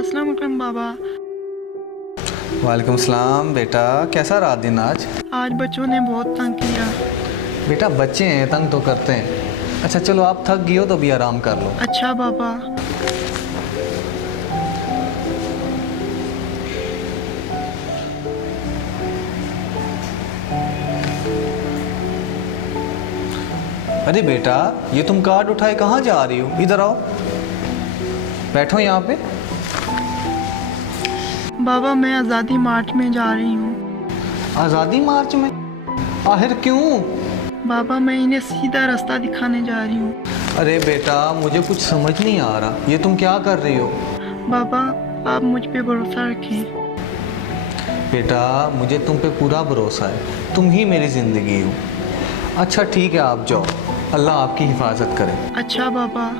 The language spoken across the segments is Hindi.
अस्सलाम वालेकुम बाबा। वालेकुम सलाम बेटा, कैसा रहा दिन आज? आज बच्चों ने बहुत तंग किया। बेटा बच्चे हैं, तंग तो करते हैं। अच्छा चलो, आप थक गई हो तो भी आराम कर लो। अच्छा बाबा। अरे बेटा, ये तुम कार्ड उठाए कहाँ जा रही हो? इधर आओ, बैठो यहाँ पे। बाबा मैं आज़ादी मार्च में जा रही हूँ। आज़ादी मार्च में? आखिर क्यों? बाबा मैं इन्हें सीधा रास्ता दिखाने जा रही हूँ। अरे बेटा, मुझे कुछ समझ नहीं आ रहा, ये तुम क्या कर रही हो? बाबा आप मुझ पे भरोसा रखें। बेटा मुझे तुम पे पूरा भरोसा है, तुम ही मेरी ज़िंदगी हो। अच्छा ठीक है, आप जाओ, अल्लाह आपकी हिफाजत करे। अच्छा बाबा।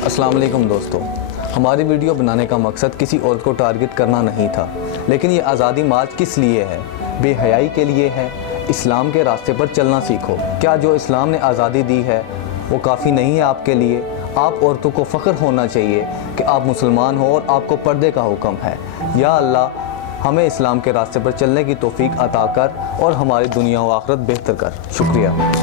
अस्सलाम वालेकुम दोस्तों, हमारी वीडियो बनाने का मकसद किसी औरत को टारगेट करना नहीं था, लेकिन ये आज़ादी मार्च किस लिए है? बेहयाई के लिए है। इस्लाम के रास्ते पर चलना सीखो। क्या जो इस्लाम ने आज़ादी दी है वो काफ़ी नहीं है आपके लिए? आप औरतों को फ़ख्र होना चाहिए कि आप मुसलमान हो और आपको पर्दे का हुक्म है। या अल्लाह हमें इस्लाम के रास्ते पर चलने की तौफीक अता कर और हमारी दुनिया व आखिरत बेहतर कर। शुक्रिया।